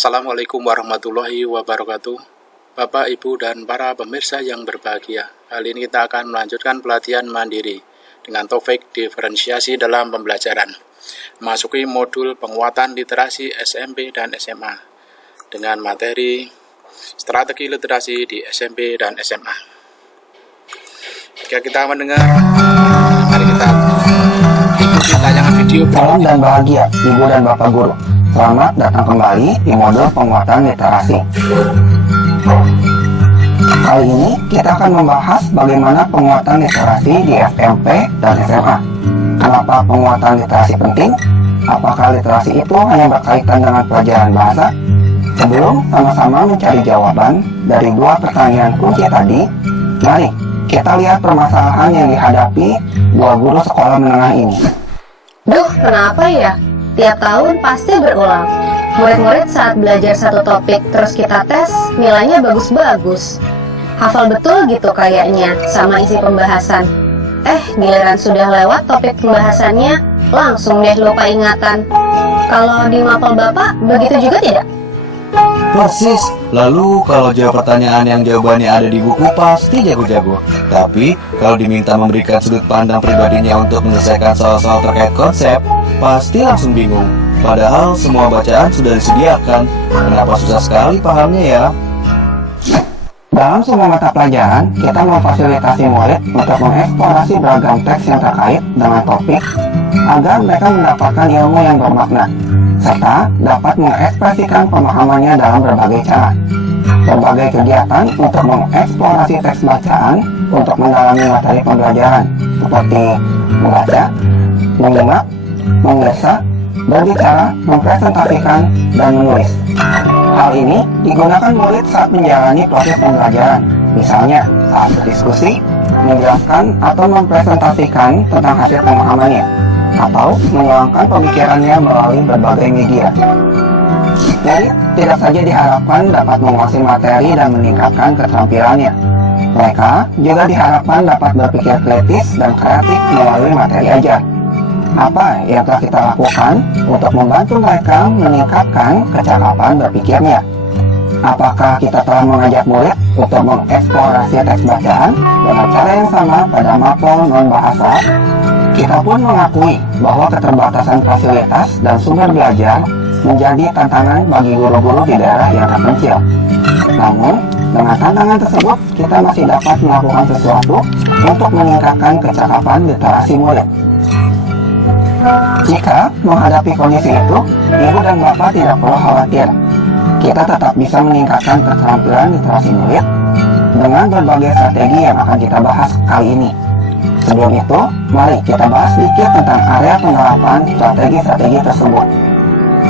Assalamualaikum warahmatullahi wabarakatuh. Bapak, Ibu, dan para pemirsa yang berbahagia. Kali ini kita akan melanjutkan pelatihan mandiri dengan topik diferensiasi dalam pembelajaran. Masuki modul penguatan literasi SMP dan SMA dengan materi strategi literasi di SMP dan SMA. Jika kita mendengar, mari kita ikuti tayangan video. Salam dan bahagia, Ibu dan Bapak Guru. Selamat datang kembali di modul penguatan literasi. Kali ini kita akan membahas bagaimana penguatan literasi di SMP dan SMA. Kenapa penguatan literasi penting? Apakah literasi itu hanya berkaitan dengan pelajaran bahasa? Sebelum sama-sama mencari jawaban dari dua pertanyaan kunci tadi, mari kita lihat permasalahan yang dihadapi dua guru sekolah menengah ini. Duh, kenapa ya? Tiap tahun pasti berulang. Murid-murid saat belajar satu topik terus kita tes, nilainya bagus-bagus. Hafal betul gitu kayaknya sama isi pembahasan. Giliran sudah lewat topik pembahasannya, langsung deh lupa ingatan. Kalau di mapel Bapak, begitu juga tidak? Persis. Lalu kalau jawab pertanyaan yang jawabannya ada di buku pasti jago-jago. Tapi kalau diminta memberikan sudut pandang pribadinya untuk menyelesaikan soal-soal terkait konsep, pasti langsung bingung. Padahal semua bacaan sudah disediakan. Kenapa susah sekali pahamnya ya? Dalam semua mata pelajaran, kita memfasilitasi murid untuk mengeksplorasi beragam teks yang terkait dengan topik agar mereka mendapatkan ilmu yang bermakna, serta dapat mengekspresikan pemahamannya dalam berbagai cara. Berbagai kegiatan untuk mengeksplorasi teks bacaan untuk mendalami materi pembelajaran, seperti membaca, menyimak, mengesah, berbicara, mempresentasikan, dan menulis. Hal ini digunakan murid saat menjalani proses pembelajaran, misalnya saat berdiskusi, menjelaskan atau mempresentasikan tentang hasil pemahamannya, atau menuangkan pemikirannya melalui berbagai media. Murid tidak saja diharapkan dapat menguasai materi dan meningkatkan keterampilannya. Mereka juga diharapkan dapat berpikir kritis dan kreatif melalui materi ajar. Apa yang telah kita lakukan untuk membantu mereka meningkatkan kecakapan berpikirnya? Apakah kita telah mengajak murid untuk mengeksplorasi teks bacaan dengan cara yang sama pada mapel non-bahasa? Kita pun mengakui bahwa keterbatasan fasilitas dan sumber belajar menjadi tantangan bagi guru-guru di daerah yang terpencil. Namun, dengan tantangan tersebut, kita masih dapat melakukan sesuatu untuk meningkatkan kecakapan literasi murid. Jika menghadapi kondisi itu, Ibu dan Bapak tidak perlu khawatir. Kita tetap bisa meningkatkan keterampilan literasi murid dengan berbagai strategi yang akan kita bahas kali ini. Sebelum itu, mari kita bahas sedikit tentang area penerapan strategi-strategi tersebut.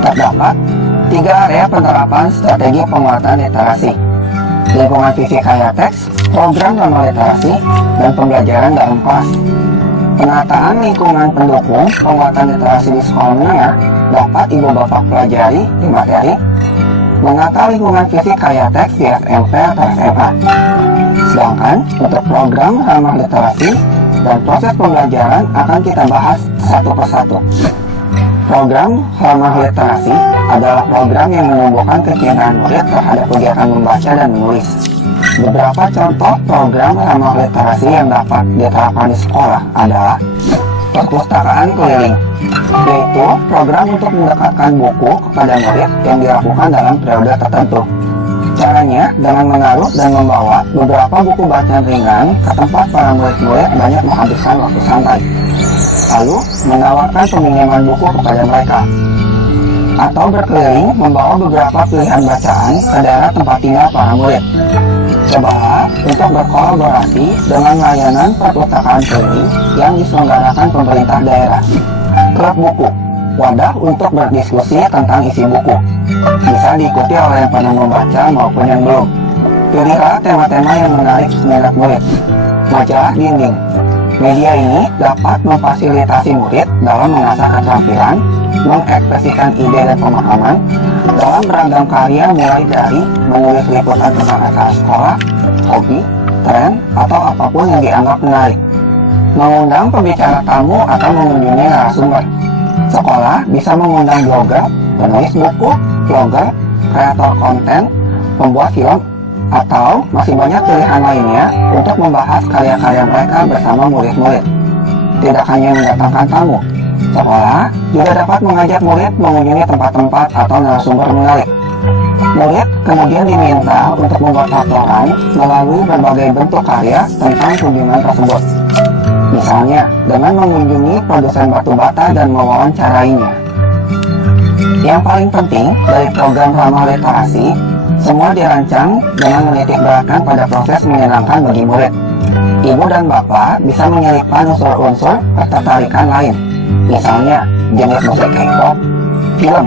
Terdapat 3 area penerapan strategi penguatan literasi: lingkungan fisik kaya teks, program ramah literasi, dan pembelajaran dalam kelas. Penataan lingkungan pendukung penguatan literasi di sekolah menengah dapat Ibu Bapak pelajari di materi menata lingkungan fisik kaya teks di SMP atau SMA. Sedangkan untuk program ramah literasi dan proses pembelajaran akan kita bahas satu persatu. Program ramah literasi adalah program yang menumbuhkan kecintaan murid terhadap kegiatan membaca dan menulis. Beberapa contoh program ramah literasi yang dapat diterapkan di sekolah adalah perpustakaan keliling, yaitu program untuk mendekatkan buku kepada murid yang dilakukan dalam periode tertentu. Caranya dengan menaruh dan membawa beberapa buku bacaan ringan ke tempat para murid-murid banyak menghabiskan waktu santai, lalu menawarkan peminjaman buku kepada mereka. Atau berkeliling membawa beberapa pilihan bacaan ke daerah tempat tinggal para murid. Cobalah untuk berkolaborasi dengan layanan perpustakaan keliling yang diselenggarakan pemerintah daerah. Klub buku, wadah untuk berdiskusi tentang isi buku. Bisa diikuti oleh yang pernah membaca maupun yang belum. Pilihlah tema-tema yang menarik minat murid. Majalah dinding. Media ini dapat memfasilitasi murid dalam mengasah keterampilan, mengekspresikan ide dan pemahaman dalam beragam karya, mulai dari menulis liputan tentang acara sekolah, hobi, tren, atau apapun yang dianggap menarik. Mengundang pembicara tamu atau mengunjungi narasumber. Sekolah bisa mengundang blogger, penulis buku, vlogger, kreator konten, pembuat film, atau masih banyak pilihan lainnya untuk membahas karya-karya mereka bersama murid-murid. Tidak hanya mendatangkan tamu, sekolah juga dapat mengajak murid mengunjungi tempat-tempat atau narasumber menarik. Murid kemudian diminta untuk membuat laporan melalui berbagai bentuk karya tentang kunjungan tersebut. Misalnya, dengan mengunjungi produsen batu bata dan mewawancarainya. Yang paling penting dari program ramah literasi, semua dirancang dengan menitikberatkan pada proses menyenangkan bagi murid. Ibu dan bapak bisa menyelipkan unsur-unsur ketertarikan lain, misalnya jenis musik K-pop, film,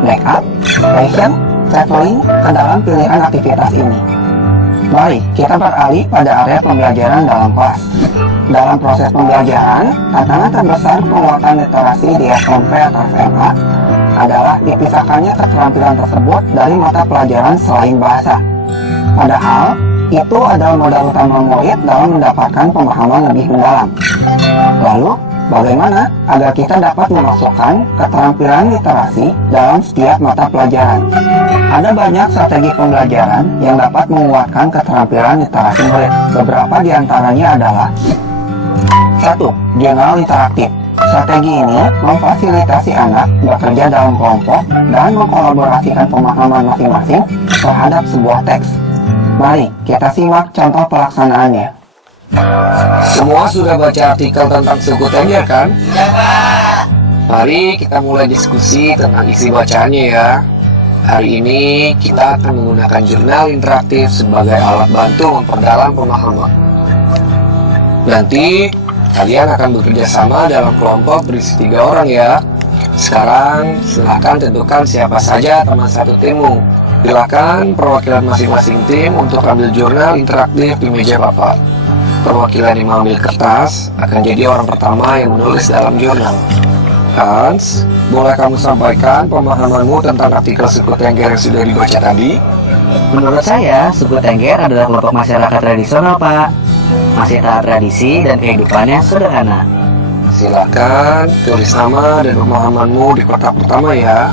make up, fashion, traveling ke dalam pilihan aktivitas ini. Mari kita beralih pada area pembelajaran dalam kelas. Dalam proses pembelajaran, tantangan terbesar penguatan literasi di SMP atau SMA adalah dipisahkannya keterampilan tersebut dari mata pelajaran selain bahasa. Padahal, itu adalah modal utama murid dalam mendapatkan pemahaman lebih mendalam. Lalu, bagaimana agar kita dapat memasukkan keterampilan literasi dalam setiap mata pelajaran? Ada banyak strategi pembelajaran yang dapat menguatkan keterampilan literasi murid. Beberapa di antaranya adalah 1. Jurnal interaktif. Strategi ini memfasilitasi anak bekerja dalam kelompok dan mengkolaborasikan pemahaman masing-masing terhadap sebuah teks. Mari kita simak contoh pelaksanaannya. Semua sudah baca artikel tentang suku Tengger kan? Ya, Pak. Mari kita mulai diskusi tentang isi bacaannya ya. Hari ini kita akan menggunakan jurnal interaktif sebagai alat bantu memperdalam pemahaman. Nanti kalian akan bekerja sama dalam kelompok berisi 3 orang ya. Sekarang silakan tentukan siapa saja teman satu timmu. Silakan perwakilan masing-masing tim untuk ambil jurnal interaktif di meja Bapak. Perwakilan yang mengambil kertas akan jadi orang pertama yang menulis dalam jurnal. Hans, boleh kamu sampaikan pemahamanmu tentang artikel suku Tengger yang sudah dibaca tadi? Menurut saya, suku Tengger adalah kelompok masyarakat tradisional, Pak. Masih taat tradisi dan kehidupannya sederhana. Silakan tulis nama dan pemahamanmu di kotak pertama ya.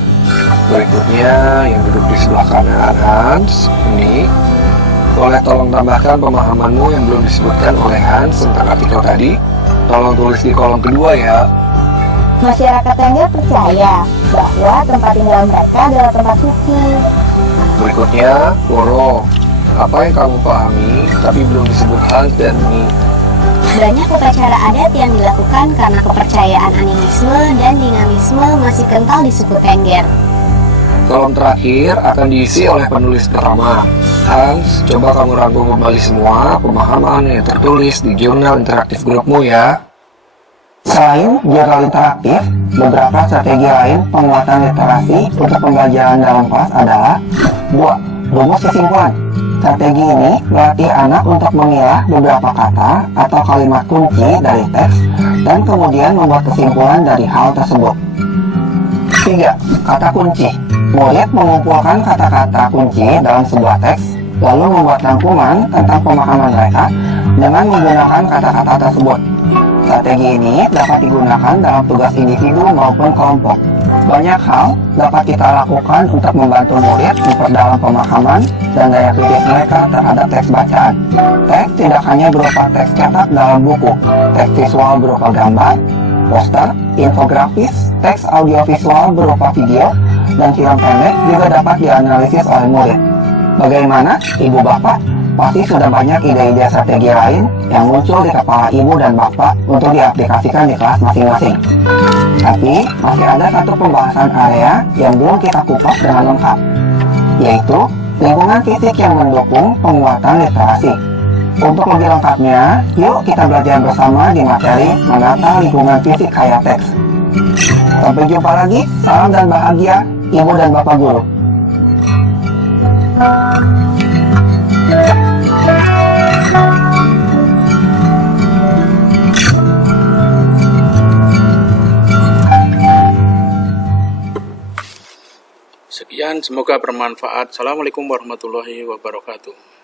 Berikutnya yang duduk di sebelah kanan Hans, ini boleh tolong tambahkan pemahamanmu yang belum disebutkan oleh Hans tentang artikel tadi. Tolong tulis di kolom kedua ya. Masyarakat Tengger percaya bahwa tempat tinggal mereka adalah tempat suci. Berikutnya, Koro, apa yang kamu pahami tapi belum disebut Hans dan Mi? Banyak upacara adat yang dilakukan karena kepercayaan animisme dan dinamisme masih kental di suku Tengger. Kolom terakhir akan diisi oleh penulis pertama. Hans, coba kamu rangkum kembali semua pemahaman yang tertulis di jurnal interaktif grupmu ya. Selain jurnal interaktif, beberapa strategi lain penguatan literasi untuk pembelajaran dalam kelas adalah 2. Rumus kesimpulan. Strategi ini melatih anak untuk memilah beberapa kata atau kalimat kunci dari teks dan kemudian membuat kesimpulan dari hal tersebut. 3. Kata kunci. Murid mengumpulkan kata-kata kunci dalam sebuah teks, lalu membuat rangkuman tentang pemahaman mereka dengan menggunakan kata-kata tersebut. Strategi ini dapat digunakan dalam tugas individu maupun kelompok. Banyak hal dapat kita lakukan untuk membantu murid memperdalam pemahaman dan daya kritis mereka terhadap teks bacaan. Teks tidak hanya berupa teks cetak dalam buku, teks visual berupa gambar, poster, infografis, teks audiovisual berupa video, dan film pendek juga dapat dianalisis oleh murid. Bagaimana, Ibu Bapak? Pasti sudah banyak ide-ide strategi lain yang muncul di kepala Ibu dan Bapak untuk diaplikasikan di kelas masing-masing. Tapi, masih ada satu pembahasan area yang belum kita kupas dengan lengkap, yaitu lingkungan fisik yang mendukung penguatan literasi. Untuk lebih lengkapnya, yuk kita belajar bersama di materi menata lingkungan fisik kaya teks. Sampai jumpa lagi, salam dan bahagia, Ibu dan Bapak Guru. Sekian, semoga bermanfaat. Assalamualaikum warahmatullahi wabarakatuh.